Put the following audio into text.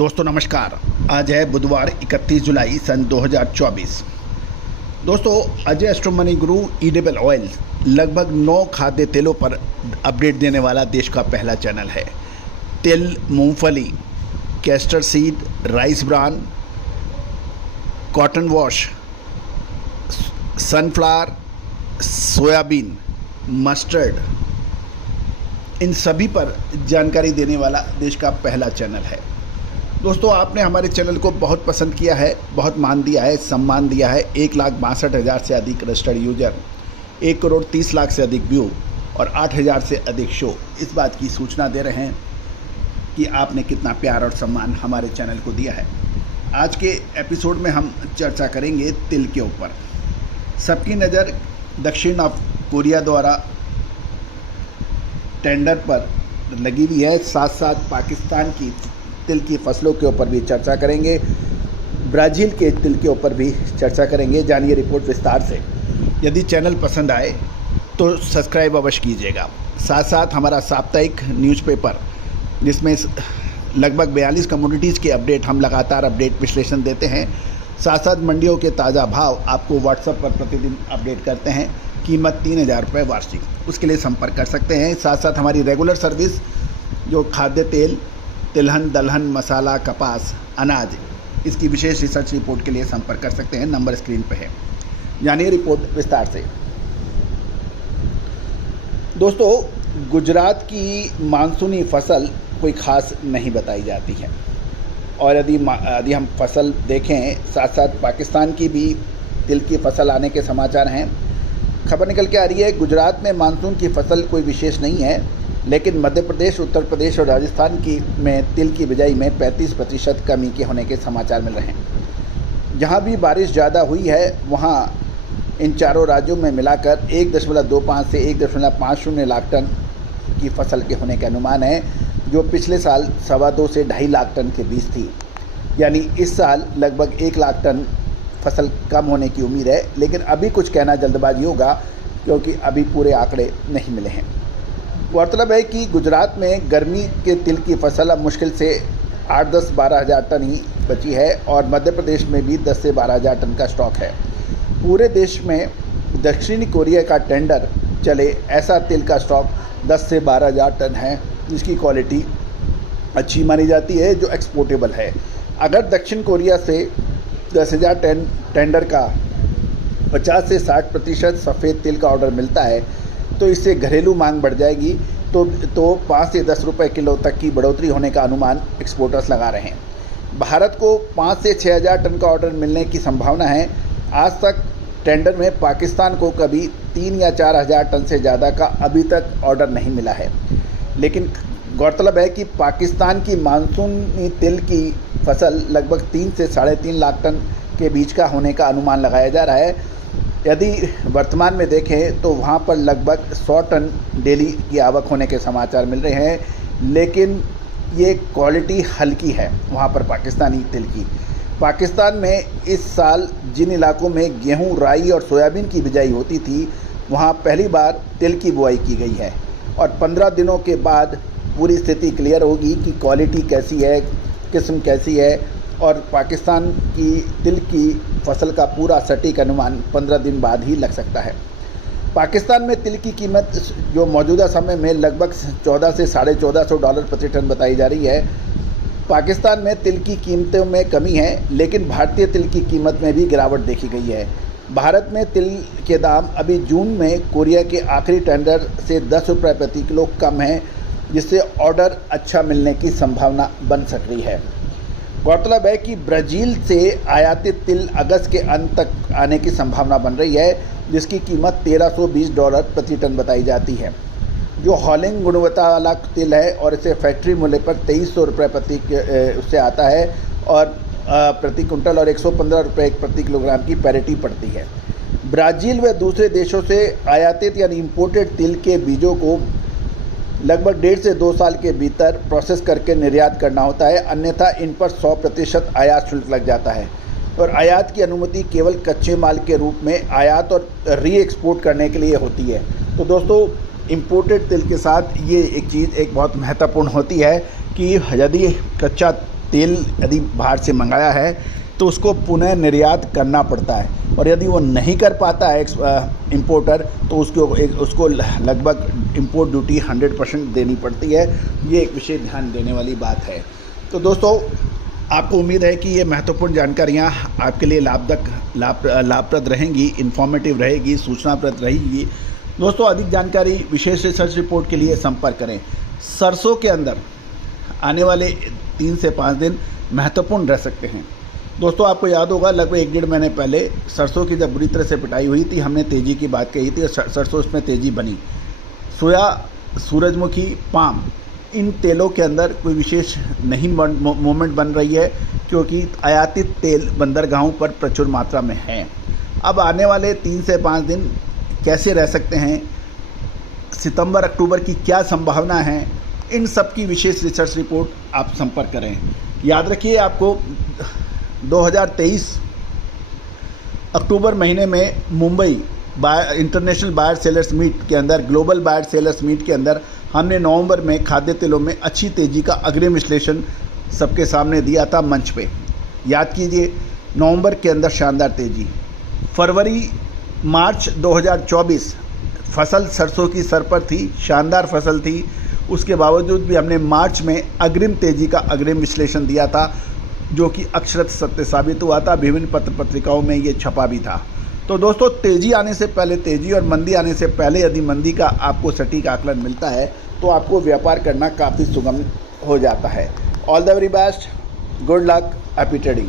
दोस्तों नमस्कार। आज है बुधवार 31 जुलाई सन 2024। दोस्तों अजय एस्ट्रो मनी गुरु ईडेबल ऑयल लगभग 9 खाद्य तेलों पर अपडेट देने वाला देश का पहला चैनल है। तिल, मूंगफली, castor seed, rice bran, cotton wash, sunflower, soybean, mustard, इन सभी पर जानकारी देने वाला देश का पहला चैनल है। दोस्तों आपने हमारे चैनल को बहुत पसंद किया है, बहुत मान दिया है, सम्मान दिया है। 1,62,000 से अधिक रजिस्टर्ड यूजर, 1,30,00,000 से अधिक व्यू और 8,000 से अधिक शो इस बात की सूचना दे रहे हैं कि आपने कितना प्यार और सम्मान हमारे चैनल को दिया है। आज के एपिसोड में हम चर्चा करेंगे तिल के ऊपर। सबकी नज़र दक्षिण कोरिया द्वारा टेंडर पर लगी हुई है, साथ साथ पाकिस्तान की तिल की फसलों के ऊपर भी चर्चा करेंगे, ब्राज़ील के तिल के ऊपर भी चर्चा करेंगे। जानिए रिपोर्ट विस्तार से। यदि चैनल पसंद आए तो सब्सक्राइब अवश्य कीजिएगा। साथ साथ हमारा साप्ताहिक न्यूज़पेपर जिसमें लगभग 42 कम्युनिटीज़ के अपडेट हम लगातार अपडेट विश्लेषण देते हैं। साथ साथ मंडियों के ताज़ा भाव आपको व्हाट्सएप पर प्रतिदिन अपडेट करते हैं। कीमत 3,000 रुपये वार्षिक, उसके लिए संपर्क कर सकते हैं। साथ साथ हमारी रेगुलर सर्विस जो खाद्य तेल, तिलहन, दलहन, मसाला, कपास, अनाज, इसकी विशेष रिसर्च रिपोर्ट के लिए संपर्क कर सकते हैं। नंबर स्क्रीन पे है। जानिए रिपोर्ट विस्तार से। दोस्तों गुजरात की मानसूनी फसल कोई खास नहीं बताई जाती है, और यदि हम फसल देखें, साथ साथ पाकिस्तान की भी तिल की फसल आने के समाचार हैं। खबर निकल के आ रही है गुजरात में मानसून की फसल कोई विशेष नहीं है, लेकिन मध्य प्रदेश, उत्तर प्रदेश और राजस्थान में तिल की बिजाई में 35% कमी के होने के समाचार मिल रहे हैं। जहां भी बारिश ज़्यादा हुई है वहां इन चारों राज्यों में मिलाकर 1.25 से 1.50 लाख टन की फसल के होने के अनुमान है, जो पिछले साल 2.25 से 2.5 लाख टन के बीच थी। यानी इस साल लगभग 1 लाख टन फसल कम होने की उम्मीद है, लेकिन अभी कुछ कहना जल्दबाजी होगा क्योंकि अभी पूरे आंकड़े नहीं मिले हैं। गौरतलब है कि गुजरात में गर्मी के तिल की फसल अब मुश्किल से 8-10-12 हज़ार टन ही बची है, और मध्य प्रदेश में भी 10 से 12 हज़ार टन का स्टॉक है। पूरे देश में दक्षिणी कोरिया का टेंडर चले ऐसा तिल का स्टॉक 10 से 12 हज़ार टन है, जिसकी क्वालिटी अच्छी मानी जाती है, जो एक्सपोर्टेबल है। अगर दक्षिण कोरिया से 10,000 टन टेंडर का 50 से 60% सफ़ेद तिल का ऑर्डर मिलता है तो इससे घरेलू मांग बढ़ जाएगी, तो 5 से 10 रुपये किलो तक की बढ़ोतरी होने का अनुमान एक्सपोर्टर्स लगा रहे हैं। भारत को 5 से 6,000 टन का ऑर्डर मिलने की संभावना है। आज तक टेंडर में पाकिस्तान को कभी 3 या 4 हज़ार टन से ज़्यादा का अभी तक ऑर्डर नहीं मिला है, लेकिन गौरतलब है कि पाकिस्तान की मानसूनी तिल की फसल लगभग 3 से 3.5 लाख टन के बीच का होने का अनुमान लगाया जा रहा है। यदि वर्तमान में देखें तो वहाँ पर लगभग 100 टन डेली की आवक होने के समाचार मिल रहे हैं, लेकिन ये क्वालिटी हल्की है वहाँ पर पाकिस्तानी तिल की। पाकिस्तान में इस साल जिन इलाकों में गेहूं, राई और सोयाबीन की बिजाई होती थी, वहाँ पहली बार तिल की बुआई की गई है, और 15 दिनों के बाद पूरी स्थिति क्लियर होगी कि क्वालिटी कैसी है, किस्म कैसी है, और पाकिस्तान की तिल की फसल का पूरा सटीक अनुमान 15 दिन बाद ही लग सकता है। पाकिस्तान में तिल की कीमत जो मौजूदा समय में लगभग 14 से $1450 प्रति टन बताई जा रही है। पाकिस्तान में तिल की कीमतों में कमी है, लेकिन भारतीय तिल की कीमत में भी गिरावट देखी गई है। भारत में तिल के दाम अभी जून में कोरिया के आखिरी टेंडर से 10 रुपये प्रति किलो कम है, जिससे ऑर्डर अच्छा मिलने की संभावना बन सक रही है। गौरतलब है कि ब्राज़ील से आयातित तिल अगस्त के अंत तक आने की संभावना बन रही है, जिसकी कीमत $1,320 प्रति टन बताई जाती है, जो हॉलिंग गुणवत्ता वाला तिल है, और इसे फैक्ट्री मूल्य पर 2,300 रुपये उससे आता है, और प्रति कुंटल, और 115 रुपये प्रति किलोग्राम की पैरिटी पड़ती है। ब्राज़ील व दूसरे देशों से आयातित यानी इम्पोर्टेड तिल के बीजों को लगभग 1.5 से 2 साल के भीतर प्रोसेस करके निर्यात करना होता है, अन्यथा इन पर 100% आयात शुल्क लग जाता है, और आयात की अनुमति केवल कच्चे माल के रूप में आयात और री एक्सपोर्ट करने के लिए होती है। तो दोस्तों इम्पोर्टेड तिल के साथ ये एक चीज़ एक बहुत महत्वपूर्ण होती है कि यदि कच्चा तेल यदि बाहर से मंगाया है तो उसको पुनः निर्यात करना पड़ता है, और यदि वो नहीं कर पाता है इम्पोर्टर तो उसको लगभग इम्पोर्ट ड्यूटी 100% देनी पड़ती है। ये एक विशेष ध्यान देने वाली बात है। तो दोस्तों, आपको उम्मीद है कि ये महत्वपूर्ण जानकारियाँ आपके लिए लाभप्रद रहेंगी, इन्फॉर्मेटिव रहेगी, सूचनाप्रद रहेगी। दोस्तों, अधिक जानकारी विशेष रिसर्च रिपोर्ट के लिए संपर्क करें। सरसों के अंदर आने वाले 3 से 5 दिन महत्वपूर्ण रह सकते हैं। दोस्तों, आपको याद होगा लगभग 1-1.5 महीने पहले सरसों की जब बुरी तरह से पिटाई हुई थी, हमने तेज़ी की बात कही थी और सरसों इसमें तेज़ी बनी। सोया, सूरजमुखी, पाम, इन तेलों के अंदर कोई विशेष नहीं मूवमेंट बन रही है, क्योंकि आयातित तेल बंदरगाहों पर प्रचुर मात्रा में है। अब आने वाले 3 से 5 दिन कैसे रह सकते हैं, सितंबर अक्टूबर की क्या संभावना है, इन सब की विशेष रिसर्च रिपोर्ट आप संपर्क करें। याद रखिए, आपको 2023 अक्टूबर महीने में Mumbai international buyer sellers meet के अंदर, ग्लोबल बायर सेलर्स मीट के अंदर हमने नवंबर में खाद्य तेलों में अच्छी तेज़ी का अग्रिम विश्लेषण सबके सामने दिया था मंच पे। याद कीजिए, नवंबर के अंदर शानदार तेज़ी। फरवरी मार्च 2024 फसल सरसों की सर पर थी, शानदार फसल थी। उसके बावजूद भी हमने मार्च में अग्रिम तेज़ी का अग्रिम विश्लेषण दिया था, जो कि अक्षरत सत्य साबित हुआ था। विभिन्न पत्र पत्रिकाओं में ये छपा भी था। तो दोस्तों, तेज़ी आने से पहले तेज़ी और मंदी आने से पहले यदि मंदी का आपको सटीक आकलन मिलता है तो आपको व्यापार करना काफ़ी सुगम हो जाता है। All the very best, good luck, happy trading.